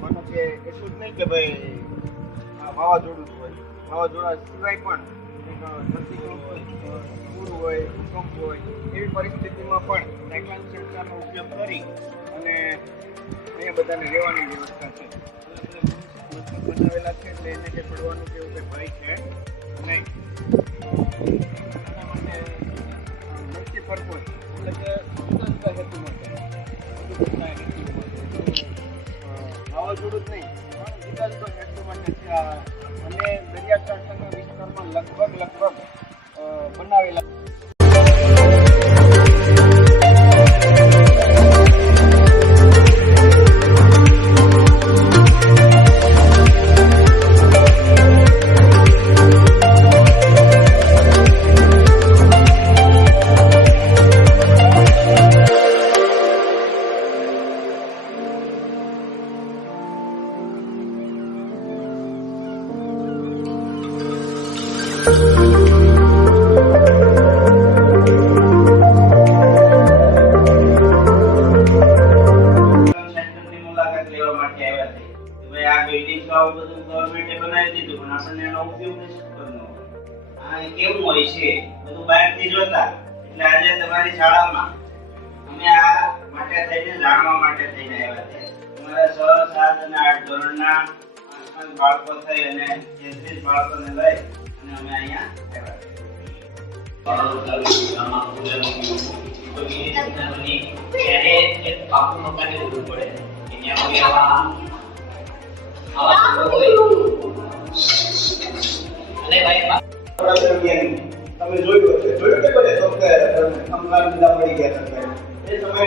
માનો કે એટલું જ નહીં કે ભાઈ વાવાઝોડું જ હોય. વાવાઝોડા સિવાય પણ પૂર હોય, ભૂકંપ હોય, એવી પરિસ્થિતિમાં પણ સાયક્લોન શેલ્ટરનો ઉપયોગ કરી અને અહીંયા બધાને રહેવાની વ્યવસ્થા છે. બનાવેલા છે એટલે એને કે પડવાનું કે એવું કંઈ ભય છે નહીં. தேவையில்லை હોય છે. બધું બહારથી જોતા. એટલે આજે તમારી શાળામાં અમે આ માટે થઈને જાણવા માટે થઈને આવ્યા છે. અમારા છ, સાત અને આઠ ધોરણના પાંચ બાળકો થઈ અને તેત્રીસ બાળકોને લઈ અને અમે અહીંયા આવ્યા છે અને ભાઈ તમે જોયું હશે જોયું કે બધા પડી ગયા હતા એ સમય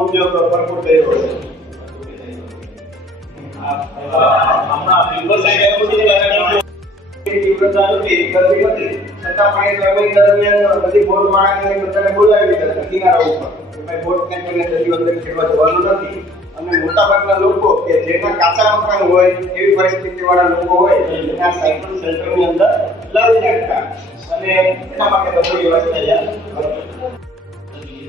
ઉપયોગ ભરપૂર હમણાં તીવ્રતા નથી, ગતિ નથી. છતાં પણ એ સમય દરમિયાન બધી બોટ વાળાને બધાને બોલાવી દીધા કિનારા ઉપર. ભાઈ બોટ ને કોઈને દરિયો અંદર ખેડવા જવાનું નથી. અને મોટાભાગના લોકો કે જેના કાચા મકાન હોય, એવી પરિસ્થિતિ વાળા લોકો હોય, એના સાયકલ સેન્ટરની અંદર લાવી શકતા અને એના માટે બધી વ્યવસ્થા કરતા.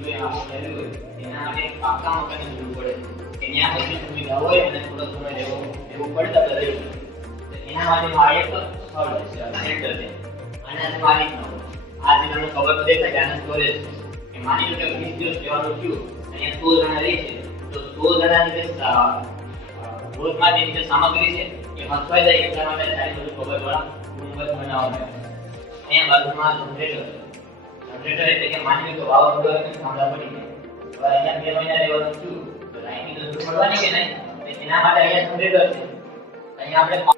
એના માટે પાકા મકાન જરૂર પડે. ત્યાં પછી સુવિધા હોય અને થોડો સમય રહેવું રહેવું પડે તો એના માટેનું આ એક સ્થળ છે સેન્ટર છે આનાથી માલિક ન આ જે તમને ખબર તો દેખાય છે આના સ્ટોરેજ કે માની લો કે વીસ દિવસ રહેવાનું થયું, અહીંયા સો જણા રહે છે. તો સો જણાની જે રોજમાં જે જે સામગ્રી છે, એ હસવાઈ જાય એટલા માટે સારી બધું ખબર વાળા ગુંબજ બનાવવામાં આવે અહીંયા બાજુમાં જનરેટર જનરેટર એટલે કે માની લો કે વાવ વગર ખાંભા પડી ગયા. અહીંયા બે મહિના રહેવાનું થયું. તો લાઈનની જરૂર પડવાની કે નહીં? એના માટે અહીંયા જનરેટર છે. અહીંયા આપણે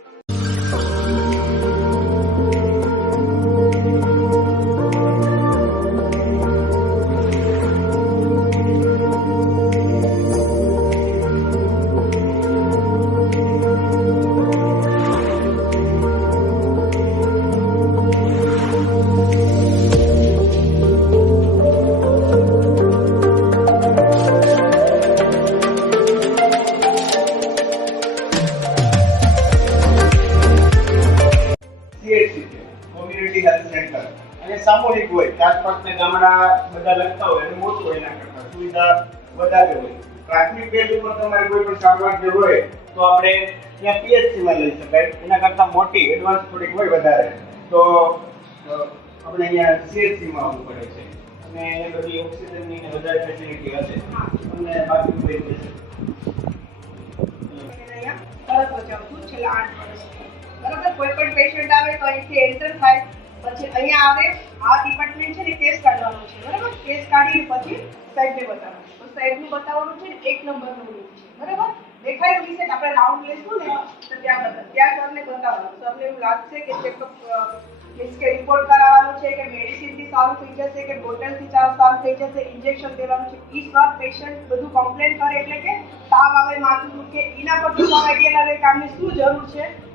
કોમ્યુનિટી હેલ્થ સેન્ટર અને સામૂહિક હોય કે આસપાસના ગામડા બધા લગતા હોય અને મોટું હોય એના કરતા. સુવિધા વધારે હોય. પ્રાથમિક બેઝ ઉપર તમારે કોઈ પણ સારવાર જરૂર હોય, તો આપણે ત્યાં PHC માં લઈ શકાય. એના કરતા મોટી એડવાન્સ થોડીક હોય વધારે. તો આપણે અહીંયા સીએચસીમાં આવવું પડે છે. અને એ બધી ઓક્સિજનની ને વધારે ફેસિલિટી હશે. અને બાકી બચાવતું છેલ્લા આઠ વર્ષથી બરાબર? કોઈ પણ પેશન્ટ આવે તો અહીંથી એન્ટર થાય. પછી અહીંયા આવે, આ ડિપાર્ટમેન્ટ છે ને કેસ કાઢવાનો છે. બરાબર? કેસ કાઢીને પછી સાહેબને બતાવવાનું તો સાહેબનું બતાવવાનું છે એક નંબરનું રૂમ છે. બરાબર? દેખાય વિશે આપણે રાઉન્ડ લેશું ને, તો ત્યાં બધા ત્યાં સરને બતાવવાનું. સરને એવું લાગશે કે ચેકઅપ કે રિપોર્ટ કરાવવાનું છે કે મેડિસિનથી સારું થઈ જશે કે બોટલથી સારું થઈ જશે ઇન્જેક્શન દેવાનું છે. ઈ સ્વાદ પેશન્ટ બધું કમ્પ્લેન કરે એટલે કે તાવ આવે, માથું દુખે, એના પર આઈડિયા લાગે કે શું જરૂર છે?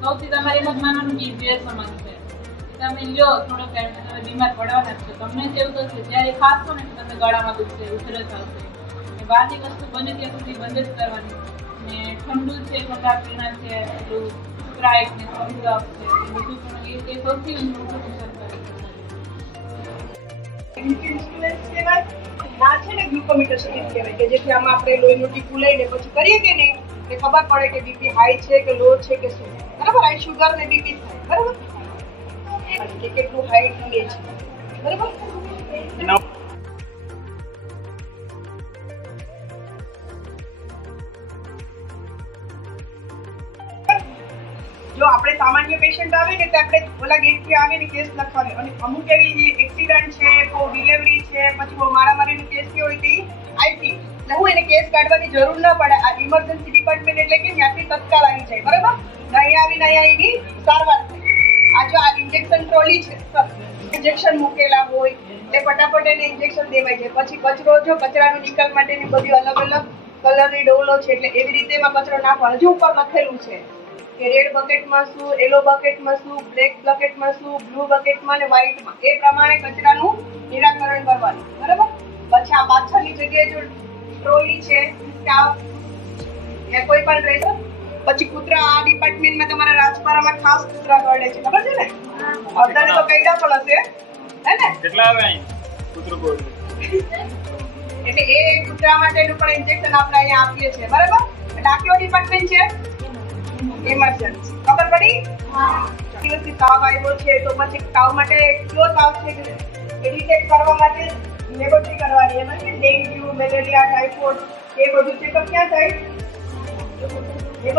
સૌથી તમારે એમ જ માનવાનું છે તમે લ્યો, થોડોક ટાઈમ તમે બીમાર પડવાના છો. તમને જ એવું થશે, જ્યારે ખાશો ને તમને ગળામાં દુખશે, ઉધરસ આવશે. બહારની વસ્તુ બને ત્યાં સુધી બંધ જ કરવાની. ને ઠંડુ છે ઠંડા પીણા છે, એટલું સ્પ્રાઇટ ને થમ્સ છે, એ બધું પણ એ સૌથી મોટું નુકસાન કરે ના છે ને ગ્લુકોમીટર સુધી કહેવાય, કે જેથી આમાં આપણે લોહીનું ટીપું લઈને પછી કરીએ કે નહીં, એ ખબર પડે કે બીપી હાઈ છે કે લો છે કે શું. બરાબર? હાઈ શુગર ને બીપી થાય. બરાબર? કે કેટલું હાઈ પીએ છે. બરાબર? જો આપણે સામાન્ય પેશન્ટ આવે ને તો આપણે ઓલા ગેટથી આવે ને કેસ લખવાનો. અને અમુક એવી જે એક્સિડન્ટ છે કો ડિલિવરી છે પછી મારામારીનો કેસ કે હોય તે આઈપી એટલે હું એને કેસ કાઢવાની જરૂર ન પડે. આ ઇમરજન્સી ડિપાર્ટમેન્ટ એટલે કે ત્યાંથી તત્કાલ આવી જાય. બરાબર? નહીં આવી, નહીં એની સારવાર. આ જો આ ઇન્જેક્શન ટ્રોલી છે. ઇન્જેક્શન મૂકેલા હોય એટલે ફટાફટ એને ઇન્જેક્શન દેવાય છે. પછી કચરો જો કચરાનો નિકાલ માટેની બધી અલગ અલગ કલરની ડોલો છે, એટલે એવી રીતે એમાં કચરો નાખવાનો. હજુ ઉપર લખેલું છે કે રેડ બકેટમાં શું યલો બકેટમાં શું બ્લેક બકેટમાં શું બ્લુ બકેટમાં અને વ્હાઇટમાં એ પ્રમાણે કચરાનું નિરાકરણ કરવાનું. બરાબર? પછી આ પાછળની જગ્યાએ જો ટ્રોલી છે સ્ટાફ યા કોઈ પણ રહેશે? પછી કૂતરા આ ડિપાર્ટમેન્ટમાં તમારા રાજપારામાં ખાસ કૂતરા કરડે છે ખબર છે ને? અત્યારે તો કઈડા પણ હશે હે ને? કેટલા આવે અહીં? કૂતરું બોલ. એટલે એ કૂતરા માટેનું પણ ઇન્જેક્શન આપણે અહીંયા આપીએ છીએ બરાબર? એટલે આ કયો ડિપાર્ટમેન્ટ છે? ઇમરજન્સી ખબર પડી? દિવસથી તાવ આવ્યો છે તો પછી તાવ માટે કયો તાવ છે એ ડિટેક્ટ કરવા માટે? લેબોરેટરી કરવાની એમાં કે ડેન્ગ્યુ મેલેરિયા ટાઇફોઇડ એ બધું ચેકઅપ ક્યાં થાય? જે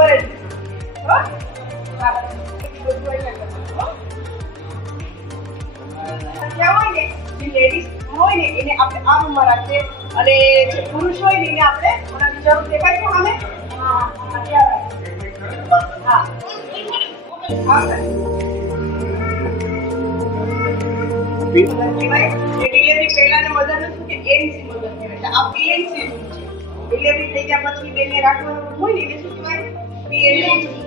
લેડીઝ હોય અને જે પુરુષ હોય ને આપણે ઓલા બીજા દેખાય છે સામે હા હા, ડિલિવરી પહેલાના મદદને શું કે છે ડિલિવરી થઈ ગયા પછી બેને રાખવાનું હોય ને એને શું કહેવાય PNC